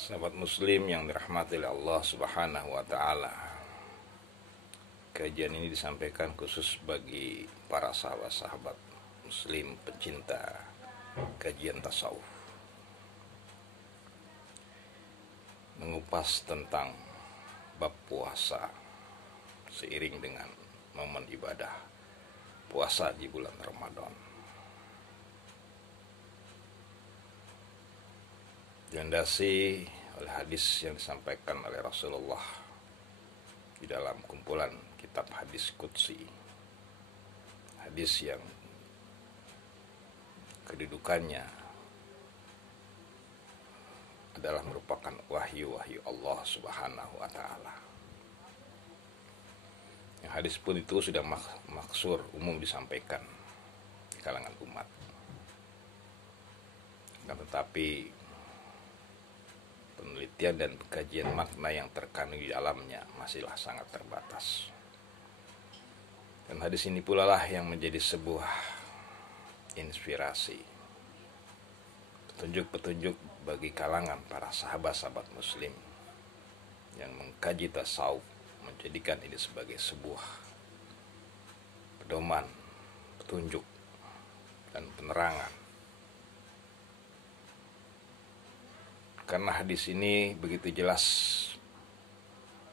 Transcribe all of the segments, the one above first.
Sahabat muslim yang dirahmati oleh Allah Subhanahu wa taala. Kajian ini disampaikan khusus bagi para sahabat-sahabat muslim pencinta kajian tasawuf. Mengupas tentang bab puasa seiring dengan momen ibadah puasa di bulan Ramadan. Dilandasi oleh hadis yang disampaikan oleh Rasulullah di dalam kumpulan kitab hadis qudsi. Hadis yang kedudukannya adalah merupakan wahyu-wahyu Allah Subhanahu wa taala. Yang hadis pun itu sudah maksur umum disampaikan di kalangan umat. Tetapi penelitian dan pengkajian makna yang terkandung di dalamnya masihlah sangat terbatas. Dan hadis ini pula lah yang menjadi sebuah inspirasi, petunjuk-petunjuk bagi kalangan para sahabat-sahabat muslim yang mengkaji tasawuf, menjadikan ini sebagai sebuah pedoman, petunjuk, dan penerangan. Karena hadis ini begitu jelas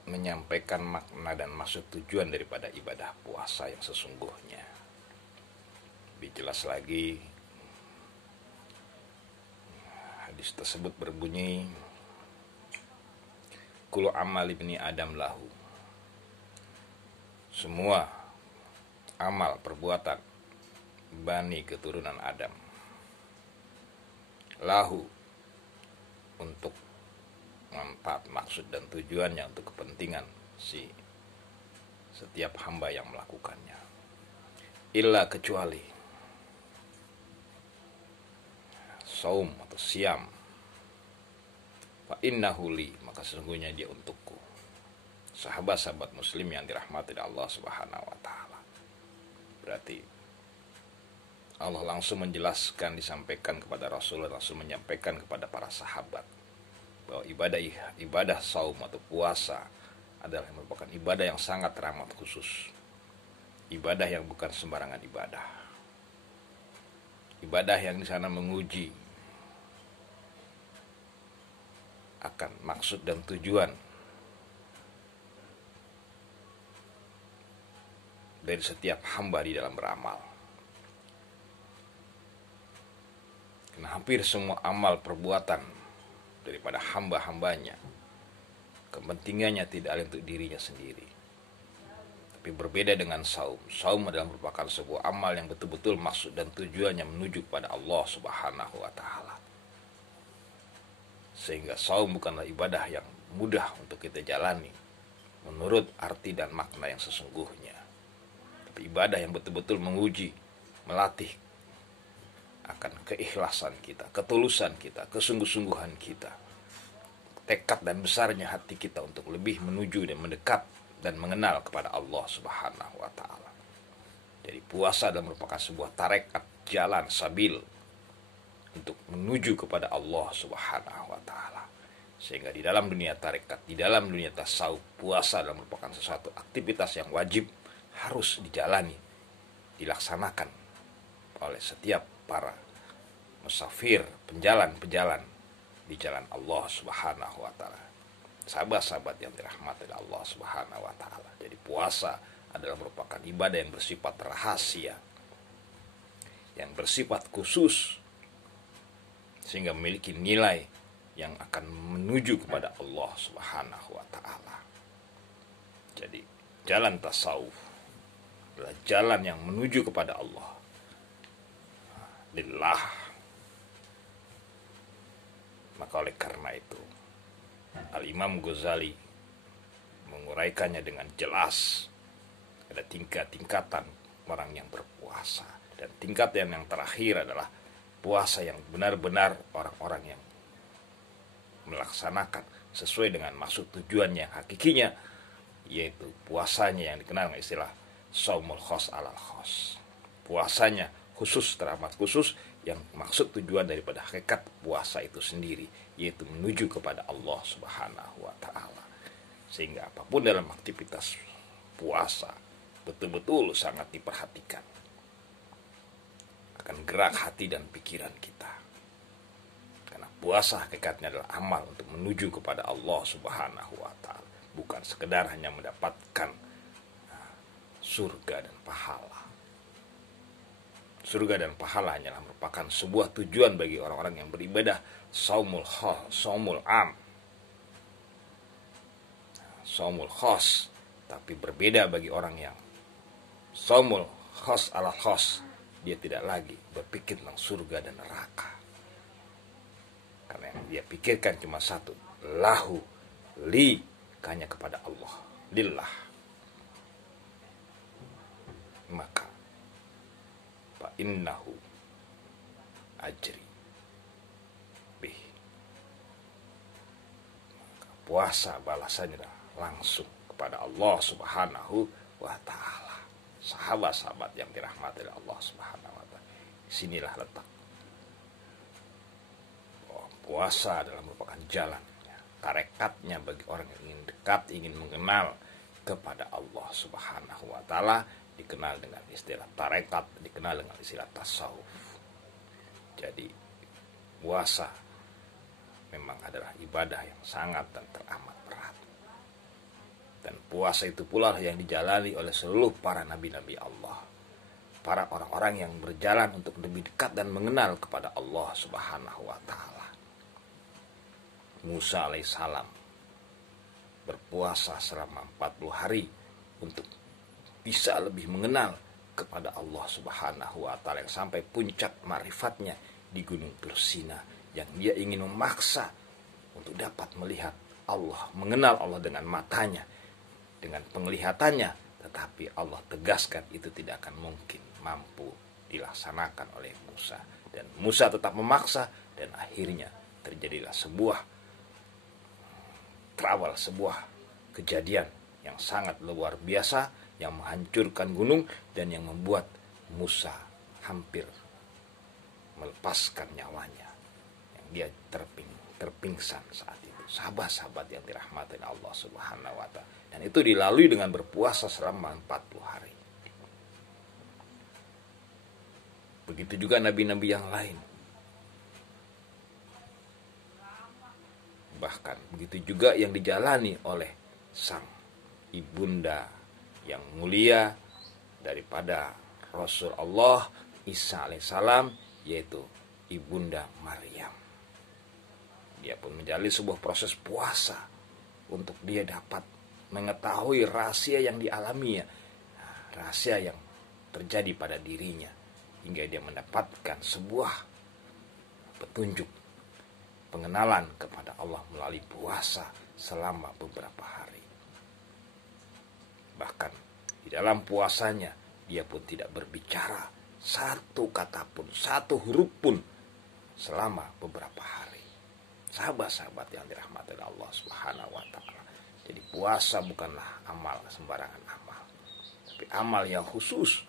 menyampaikan makna dan maksud tujuan daripada ibadah puasa yang sesungguhnya. Lebih jelas lagi, hadis tersebut berbunyi, kullu amal ibni Adam lahu. Semua amal perbuatan bani keturunan Adam lahu, untuk manfaat, maksud dan tujuannya, untuk kepentingan si setiap hamba yang melakukannya. Illa, kecuali saum atau siam, fa innahu li, maka sesungguhnya dia untukku. Sahabat-sahabat muslim yang dirahmati Allah Subhanahu wa taala. Berarti Allah langsung menjelaskan, disampaikan kepada Rasulullah, Rasul menyampaikan kepada para sahabat bahwa ibadah saum atau puasa adalah merupakan ibadah yang sangat teramat khusus. Ibadah yang bukan sembarangan ibadah. Ibadah yang di sana menguji akan maksud dan tujuan dari setiap hamba di dalam beramal. Karena hampir semua amal perbuatan daripada hamba-hambanya, kepentingannya tidak ada untuk dirinya sendiri. Tapi berbeda dengan saum. Saum adalah merupakan sebuah amal yang betul-betul maksud dan tujuannya menuju kepada Allah Subhanahu wa taala. Sehingga saum bukanlah ibadah yang mudah untuk kita jalani menurut arti dan makna yang sesungguhnya. Tapi ibadah yang betul-betul menguji, melatih akan keikhlasan kita, ketulusan kita, kesungguh-sungguhan kita, tekad dan besarnya hati kita untuk lebih menuju dan mendekat dan mengenal kepada Allah Subhanahu wa taala. Jadi puasa adalah merupakan sebuah tarekat, jalan, sabil untuk menuju kepada Allah Subhanahu wa taala. Sehingga di dalam dunia tarekat, di dalam dunia tasawuf, puasa adalah merupakan sesuatu aktivitas yang wajib harus dijalani, dilaksanakan oleh setiap para musafir, penjalan-penjalan di jalan Allah Subhanahu wa taala. Sahabat-sahabat yang dirahmati Allah Subhanahu wa taala. Jadi puasa adalah merupakan ibadah yang bersifat rahasia, yang bersifat khusus, sehingga memiliki nilai yang akan menuju kepada Allah Subhanahu wa taala. Jadi jalan tasawuf adalah jalan yang menuju kepada Allah. Lillah. Maka oleh karena itu Al-Imam Ghazali menguraikannya dengan jelas. Ada tingkat-tingkatan orang yang berpuasa, dan tingkatan yang terakhir adalah puasa yang benar-benar orang-orang yang melaksanakan sesuai dengan maksud tujuannya hakikinya, yaitu puasanya yang dikenal dengan istilah shaumul khos alal khos. Puasanya khusus, teramat khusus, yang maksud tujuan daripada hakikat puasa itu sendiri, yaitu menuju kepada Allah Subhanahu wa taala. Sehingga apapun dalam aktivitas puasa betul-betul sangat diperhatikan akan gerak hati dan pikiran kita. Karena puasa hakikatnya adalah amal untuk menuju kepada Allah Subhanahu wa taala, bukan sekedar hanya mendapatkan surga dan pahala. Surga dan pahala hanyalah merupakan sebuah tujuan bagi orang-orang yang beribadah saumul am, saumul khos. Tapi berbeda bagi orang yang saumul khos ala khos, dia tidak lagi berpikir tentang surga dan neraka, karena yang dia pikirkan cuma satu, lahu, li, hanya kepada Allah, lillah. Maka fa innahu ajri bih, maka puasa balasannya langsung kepada Allah Subhanahu wa taala. Sahabat-sahabat yang dirahmati oleh Allah Subhanahu wa taala, sinilah letak puasa adalah merupakan jalan, tarekatnya bagi orang yang ingin dekat, ingin mengenal kepada Allah Subhanahu wa taala, dikenal dengan istilah tarekat, dikenal dengan istilah tasawuf. Jadi puasa memang adalah ibadah yang sangat dan teramat berat. Dan puasa itu pula yang dijalani oleh seluruh para nabi-nabi Allah, para orang-orang yang berjalan untuk lebih dekat dan mengenal kepada Allah Subhanahu wa taala. Musa alaihissalam berpuasa selama 40 hari untuk bisa lebih mengenal kepada Allah Subhanahu wa taala, yang sampai puncak marifatnya di Gunung Tursina, yang dia ingin memaksa untuk dapat melihat Allah, mengenal Allah dengan matanya, dengan penglihatannya, tetapi Allah tegaskan itu tidak akan mungkin mampu dilaksanakan oleh Musa, dan Musa tetap memaksa, dan akhirnya terjadilah sebuah kejadian yang sangat luar biasa, yang menghancurkan gunung dan yang membuat Musa hampir melepaskan nyawanya, yang dia terpingsan saat itu. Sahabat-sahabat yang dirahmati Allah Subhanahu wa taala, dan itu dilalui dengan berpuasa selama 40 hari. Begitu juga nabi-nabi yang lain. Bahkan begitu juga yang dijalani oleh sang ibunda yang mulia daripada Rasul Allah Isa alaihissalam, yaitu ibunda Maryam. Dia pun menjalani sebuah proses puasa untuk dia dapat mengetahui rahasia yang dialaminya, rahasia yang terjadi pada dirinya, hingga dia mendapatkan sebuah petunjuk, pengenalan kepada Allah melalui puasa selama beberapa hari. Bahkan di dalam puasanya dia pun tidak berbicara satu kata pun, satu huruf pun selama beberapa hari. Sahabat-sahabat yang dirahmati Allah Subhanahu wa taala. Jadi puasa bukanlah amal sembarangan amal, tapi amal yang khusus,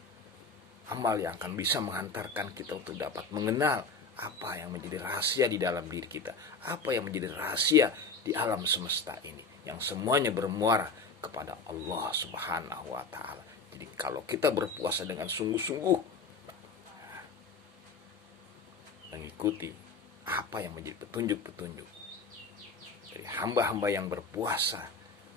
amal yang akan bisa menghantarkan kita untuk dapat mengenal apa yang menjadi rahasia di dalam diri kita, apa yang menjadi rahasia di alam semesta ini, yang semuanya bermuara kepada Allah Subhanahu wa taala. Jadi kalau kita berpuasa dengan sungguh-sungguh mengikuti apa yang menjadi petunjuk-petunjuk dari hamba-hamba yang berpuasa,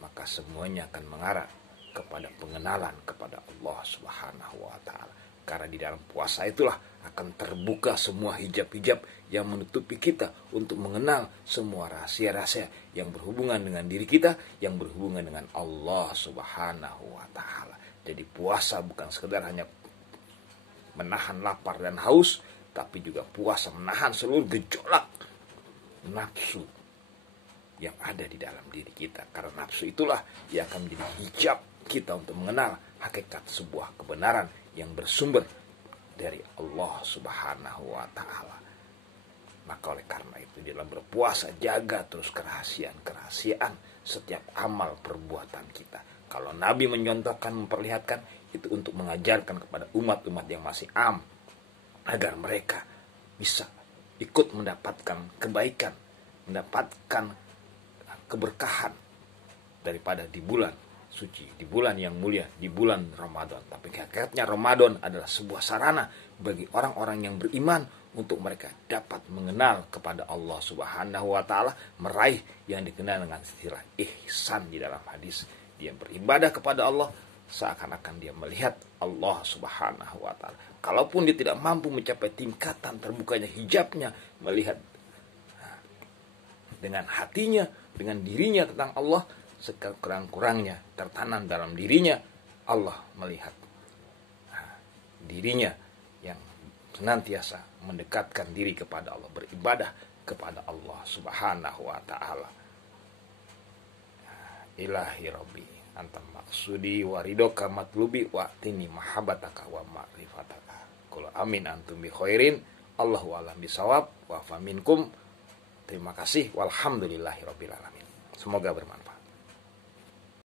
maka semuanya akan mengarah kepada pengenalan kepada Allah Subhanahu wa taala. Karena di dalam puasa itulah akan terbuka semua hijab-hijab yang menutupi kita untuk mengenal semua rahasia-rahasia yang berhubungan dengan diri kita, yang berhubungan dengan Allah Subhanahu wa taala. Jadi puasa bukan sekedar hanya menahan lapar dan haus, tapi juga puasa menahan seluruh gejolak nafsu yang ada di dalam diri kita. Karena nafsu itulah yang akan menjadi hijab kita untuk mengenal hakikat sebuah kebenaran yang bersumber dari Allah Subhanahu wa taala. Maka oleh karena itu dalam berpuasa jaga terus kerahasiaan setiap amal perbuatan kita. Kalau Nabi menyontohkan, memperlihatkan, itu untuk mengajarkan kepada umat-umat yang masih agar mereka bisa ikut mendapatkan kebaikan, mendapatkan keberkahan daripada di bulan suci, di bulan yang mulia, di bulan Ramadan. Tapi hakikatnya Ramadan adalah sebuah sarana bagi orang-orang yang beriman untuk mereka dapat mengenal kepada Allah Subhanahu wa taala, meraih yang dikenal dengan istilah ihsan di dalam hadis. Dia beribadah kepada Allah seakan-akan dia melihat Allah Subhanahu wa taala. Kalaupun dia tidak mampu mencapai tingkatan terbukanya hijabnya, melihat dengan hatinya, dengan dirinya tentang Allah, sekurang-kurangnya tertanam dalam dirinya Allah melihat dirinya yang senantiasa mendekatkan diri kepada Allah, beribadah kepada Allah Subhanahu wa taala. Ilahi Rabbi anta maksudi waridoka matlubi wa tini mahabbataka wa ma'rifataka. Qul amin antum bi khairin. Allahu a'lam bisawab wa fa minkum. Terima kasih walhamdulillahirabbil alamin. Semoga bermanfaat.